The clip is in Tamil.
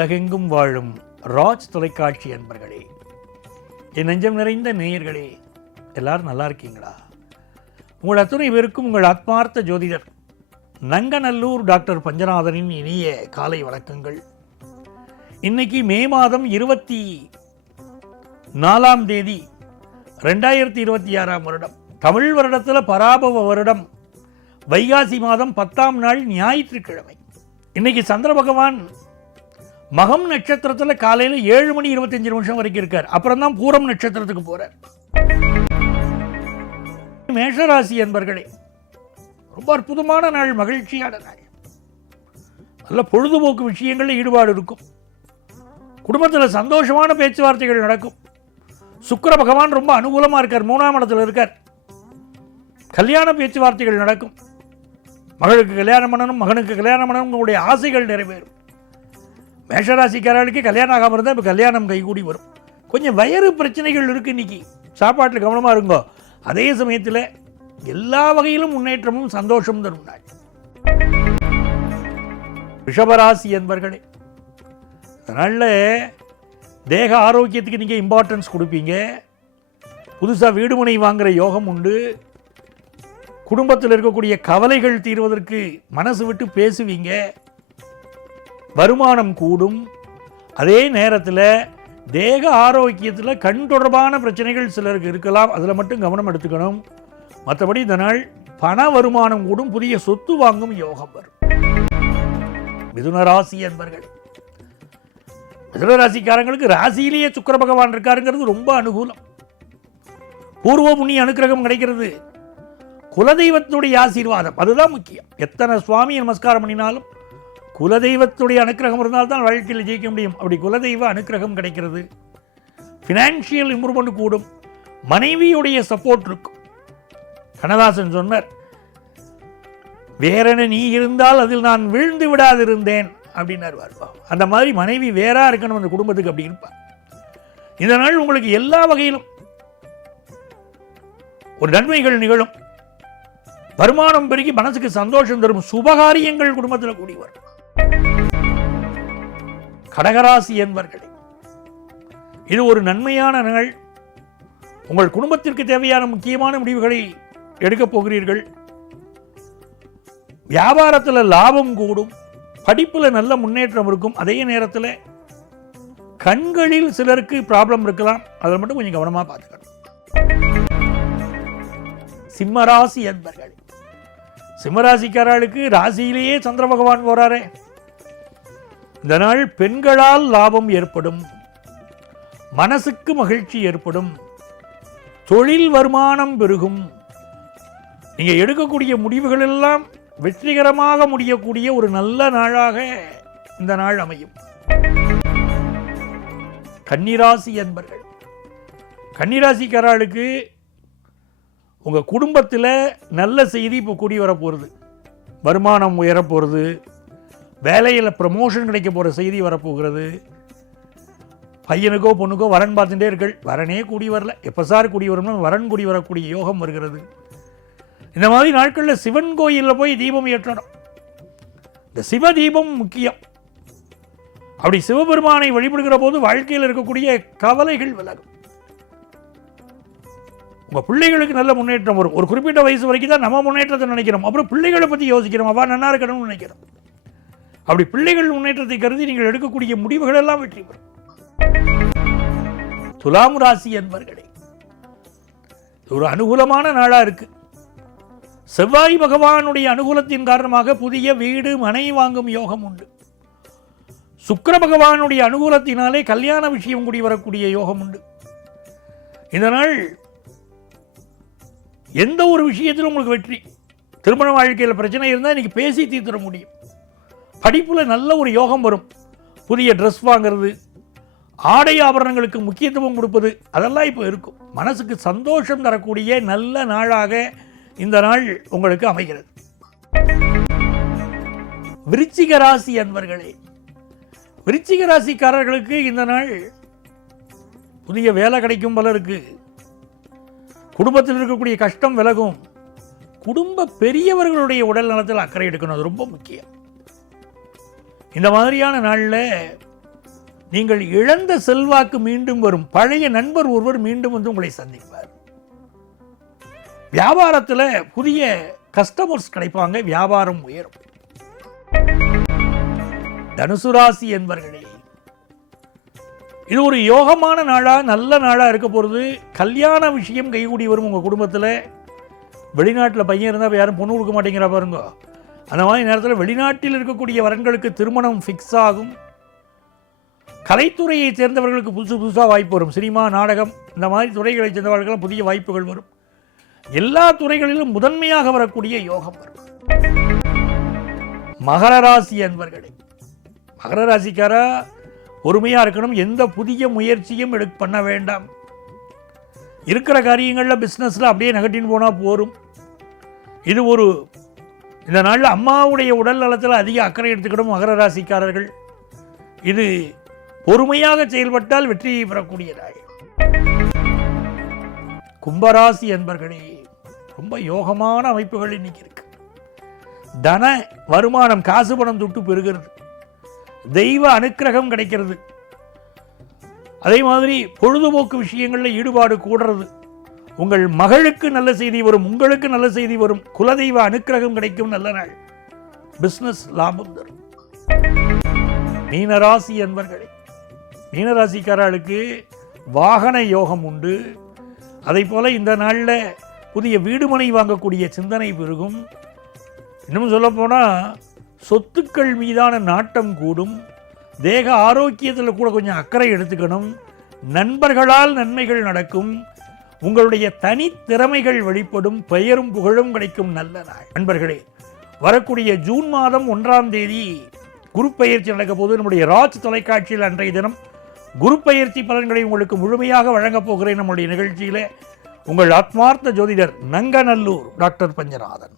உலகெங்கும் வாழும் ராஜ் தொலைக்காட்சி அன்பர்களே, என் நெஞ்சம் நிறைந்த நேயர்களே, எல்லாரும் நல்லா இருக்கீங்களா? உங்கள் அத்துணை பேருக்கும் உங்கள் ஆத்மார்த்த ஜோதிடர் நங்கநல்லூர் டாக்டர் பஞ்சநாதனின் இனிய காலை வணக்கங்கள். இன்னைக்கு மே மாதம் 24ஆம் தேதி 2026ஆம் வருடம், தமிழ் வருடத்தில் பராபவ வருடம், வைகாசி மாதம் 10ஆம் நாள் ஞாயிற்றுக்கிழமை. இன்னைக்கு சந்திர பகவான் மகம் நட்சத்திரத்தில் காலையில் 7 மணி 25 நிமிஷம் வரைக்கும் இருக்கார். அப்புறம் தான் பூரம் நட்சத்திரத்துக்கு போறார். மேஷராசி என்பர்களே, ரொம்ப அற்புதமான நாள், மகிழ்ச்சியான நாள். நல்ல பொழுதுபோக்கு விஷயங்களில் ஈடுபாடு இருக்கும். குடும்பத்தில் சந்தோஷமான பேச்சுவார்த்தைகள் நடக்கும். சுக்கிர பகவான் ரொம்ப அனுகூலமாக இருக்கார், 3ஆம் இடத்துல இருக்கார். கல்யாண பேச்சுவார்த்தைகள் நடக்கும். மகளுக்கு கல்யாணம் பண்ணணும், மகனுக்கு கல்யாணம் பண்ணணும், உங்களுடைய ஆசைகள் நிறைவேறும். மேஷராசிக்காரர்களுக்கு கல்யாணம் ஆகாமல் இருந்தால் இப்போ கல்யாணம் கைகூடி வரும். கொஞ்சம் வயிறு பிரச்சனைகள் இருக்குது. இன்னைக்கு சாப்பாட்டில் கவனமாக இருங்கோ. அதே சமயத்தில் எல்லா வகையிலும் முன்னேற்றமும் சந்தோஷம் தரும் நாள். ரிஷபராசி என்பர்களே, அதனால் தேக ஆரோக்கியத்துக்கு நீங்கள் இம்பார்ட்டன்ஸ் கொடுப்பீங்க. புதுசாக வீடுமனை வாங்குகிற யோகம் உண்டு. குடும்பத்தில் இருக்கக்கூடிய கவலைகள் தீர்வதற்கு மனசு விட்டு பேசுவீங்க. வருமானம் கூடும். அதே நேரத்தில் தேக ஆரோக்கியத்தில் கண் தொடர்பான பிரச்சனைகள் சிலருக்கு இருக்கலாம். அதில் மட்டும் கவனம் எடுத்துக்கணும். மற்றபடி இந்த நாள் பண வருமானம் கூடும். புதிய சொத்து வாங்கும் யோகம் வரும். மிதுனராசி என்பர்கள், மிதுனராசிக்காரங்களுக்கு ராசியிலேயே சுக்கிர பகவான் இருக்காருங்கிறது ரொம்ப அனுகூலம். பூர்வ புண்ணிய அனுக்கிரகம் கிடைக்கிறது. குலதெய்வத்துடைய ஆசீர்வாதம் அதுதான் முக்கியம். எத்தனை சுவாமி நமஸ்காரம் பண்ணினாலும் குலதெய்வத்துடைய அனுக்கிரகம் இருந்தால்தான் வாழ்க்கையில் ஜெயிக்க முடியும். அப்படி குலதெய்வ அனுக்கிரகம் கிடைக்கிறது. ஃபினான்ஷியல் இம்ப்ரூவ்மெண்ட் கூடும். மனைவியுடைய சப்போர்ட் இருக்கும். கண்ணதாசன் சொன்னார், வேறென நீ இருந்தால் அதில் நான் வீழ்ந்து விடாதிருந்தேன் அப்படின்னார். அந்த மாதிரி மனைவி வேறா இருக்கணும் அந்த குடும்பத்துக்கு, அப்படி இருப்பார். இந்த நாள் உங்களுக்கு எல்லா வகையிலும் ஒரு நன்மைகள் நிகழும். வருமானம் பெருகி மனசுக்கு சந்தோஷம் தரும். சுபகாரியங்கள் குடும்பத்தில் கூடி வரும். கடகராசி என்பர்களே, இது ஒரு நன்மையான நாள். உங்கள் குடும்பத்திற்கு தேவையான முக்கியமான முடிவுகளை எடுக்கப் போகிறீர்கள். வியாபாரத்தில் லாபம் கூடும். படிப்பில் நல்ல முன்னேற்றம் இருக்கும். அதே நேரத்தில் கண்களில் சிலருக்கு ப்ராப்ளம் இருக்கலாம். அதில் மட்டும் கொஞ்சம் கவனமாக பார்த்துக்கணும். சிம்மராசி என்பர்களே, சிம்மராசிக்காரர்களுக்கு ராசியிலேயே சந்திர பகவான் போறாரே. இந்த நாள் பெண்களால் லாபம் ஏற்படும். மனசுக்கு மகிழ்ச்சி ஏற்படும். தொழில் வருமானம் பெருகும். நீங்க எடுக்கக்கூடிய முடிவுகள் எல்லாம் வெற்றிகரமாக முடியக்கூடிய ஒரு நல்ல நாளாக இந்த நாள் அமையும். கன்னிராசி என்பர்கள், கன்னிராசிக்காரர்களுக்கு உங்கள் குடும்பத்தில் நல்ல செய்தி இப்போ கூடி வரப்போகிறது. வருமானம் உயரப்போகிறது. வேலையில் ப்ரமோஷன் கிடைக்க போகிற செய்தி வரப்போகிறது. பையனுக்கோ பொண்ணுக்கோ வரன் பார்த்துட்டே இருக்கள், வரனே கூடி வரல, எப்போ சார் கூடி வரும்னா வரன் கூடி வரக்கூடிய யோகம் வருகிறது. இந்த மாதிரி நாட்களில் சிவன் கோயிலில் போய் தீபம் ஏற்றணும். இந்த சிவ தீபம் முக்கியம். அப்படி சிவபெருமானை வழிபடுகிற போது வாழ்க்கையில் இருக்கக்கூடிய கவலைகள் விலகும். உங்கள் பிள்ளைகளுக்கு நல்ல முன்னேற்றம் வரும். ஒரு குறிப்பிட்ட வயசு வரைக்கும் தான் நம்ம முன்னேற்றத்தை நினைக்கிறோம். அப்புறம் பிள்ளைகளை பற்றி யோசிக்கிறோம். அவா நன்னா இருக்கணும்னு நினைக்கிறோம். அப்படி பிள்ளைகள் முன்னேற்றத்தை கருதி நீங்கள் எடுக்கக்கூடிய முடிவுகள் எல்லாம் வெற்றி பெறும். துலாம் ராசி என்பர்களே, ஒரு அனுகூலமான நாளாக இருக்கு. செவ்வாய் பகவானுடைய அனுகூலத்தின் காரணமாக புதிய வீடு மனை வாங்கும் யோகம் உண்டு. சுக்கிர பகவானுடைய அனுகூலத்தினாலே கல்யாண விஷயம் கூடி வரக்கூடிய யோகம் உண்டு. இந்த நாள் எந்த ஒரு விஷயத்திலும் உங்களுக்கு வெற்றி. திருமண வாழ்க்கையில் பிரச்சனை இருந்தால் இன்னைக்கு பேசி தீர்த்துட முடியும். படிப்பில் நல்ல ஒரு யோகம் வரும். புதிய ட்ரெஸ் வாங்கிறது, ஆடை ஆபரணங்களுக்கு முக்கியத்துவம் கொடுப்பது, அதெல்லாம் இப்போ இருக்கும். மனசுக்கு சந்தோஷம் தரக்கூடிய நல்ல நாளாக இந்த நாள் உங்களுக்கு அமைகிறது. விருச்சிக ராசி அன்பர்களே, விருச்சிக ராசிக்காரர்களுக்கு இந்த நாள் புதிய வேலை கிடைக்கும் பலருக்கு. குடும்பத்தில் இருக்கக்கூடிய கஷ்டம் விலகும். குடும்ப பெரியவர்களுடைய உடல் நலத்தில் அக்கறை எடுக்கணும், அது ரொம்ப முக்கியம். இந்த மாதிரியான நாளில் நீங்கள் இழந்த செல்வாக்கு மீண்டும் வரும். பழைய நண்பர் ஒருவர் மீண்டும் வந்து உங்களை சந்திப்பார். வியாபாரத்தில் புதிய கஸ்டமர்ஸ் கிடைப்பாங்க. வியாபாரம் உயரும். தனுசு ராசி என்பர்களே, இது ஒரு யோகமான நாளா, நல்ல நாளா இருக்க போகிறது. கல்யாண விஷயம் கைகூடி வரும். உங்கள் குடும்பத்தில் வெளிநாட்டில் பையன் இருந்தால் யாரும் பொண்ணு கொடுக்க மாட்டேங்கிறா பாருங்க. அந்த மாதிரி நேரத்தில் வெளிநாட்டில் இருக்கக்கூடிய வரன்களுக்கு திருமணம் ஃபிக்ஸ் ஆகும். கலைத்துறையை சேர்ந்தவர்களுக்கு புதுசாக வாய்ப்பு வரும். சினிமா, நாடகம் இந்த மாதிரி துறைகளை சேர்ந்தவர்களுக்கு புதிய வாய்ப்புகள் வரும். எல்லா துறைகளிலும் முதன்மையாக வரக்கூடிய யோகம் வரும். மகர ராசி அன்பர்களே, மகர ராசிக்காரா பொறுமையாக இருக்கணும். எந்த புதிய முயற்சியும் பண்ண வேண்டாம். இருக்கிற காரியங்களில் பிஸ்னஸில் அப்படியே நகட்டின்னு போனால் போரும். இது ஒரு இந்த நாளில் அம்மாவுடைய உடல் நலத்தில் அதிக அக்கறை எடுத்துக்கணும் மகர ராசிக்காரர்கள். இது பொறுமையாக செயல்பட்டால் வெற்றியை பெறக்கூடிய நாள். கும்பராசி அன்பர்களே, ரொம்ப யோகமான அமைப்புகள் இன்னைக்கு இருக்கு. தன வருமானம், காசு பணம் தொட்டு பெறுகிறது. தெய்வ அனுக்கிரகம் கிடைக்கிறது. அதே மாதிரி பொழுதுபோக்கு விஷயங்களில் ஈடுபாடு கூடுறது. உங்கள் மகளுக்கு நல்ல செய்தி வரும், உங்களுக்கு நல்ல செய்தி வரும். குலதெய்வ அனுக்கிரகம் கிடைக்கும். நல்ல நாள். பிஸ்னஸ் லாபம் தரும். மீனராசி அன்பர்களே, மீனராசிக்காரர்களுக்கு வாகன யோகம் உண்டு. அதை போல இந்த நாளில் புதிய வீடுமனை வாங்கக்கூடிய சிந்தனை பெருகும். இன்னும் சொல்லப்போனால் சொத்துக்கள் மீதான நாட்டம் கூடும். தேக ஆரோக்கியத்தில் கூட கொஞ்சம் அக்கறை எடுத்துக்கணும். நண்பர்களால் நன்மைகள் நடக்கும். உங்களுடைய தனித்திறமைகள் வெளிப்படும். பெயரும் புகழும் கிடைக்கும். நல்ல நாள். நண்பர்களே, வரக்கூடிய ஜூன் மாதம் 1ஆம் தேதி குரு பயிற்சி நடக்க போது நம்முடைய ராஜ் தொலைக்காட்சியில் அன்றைய தினம் குரு பயிற்சி பலன்களை உங்களுக்கு முழுமையாக வழங்கப் போகிறேன். நம்முடைய நிகழ்ச்சியில் உங்கள் ஆத்மார்த்த ஜோதிடர் நங்கநல்லூர் டாக்டர் பஞ்சநாதன்.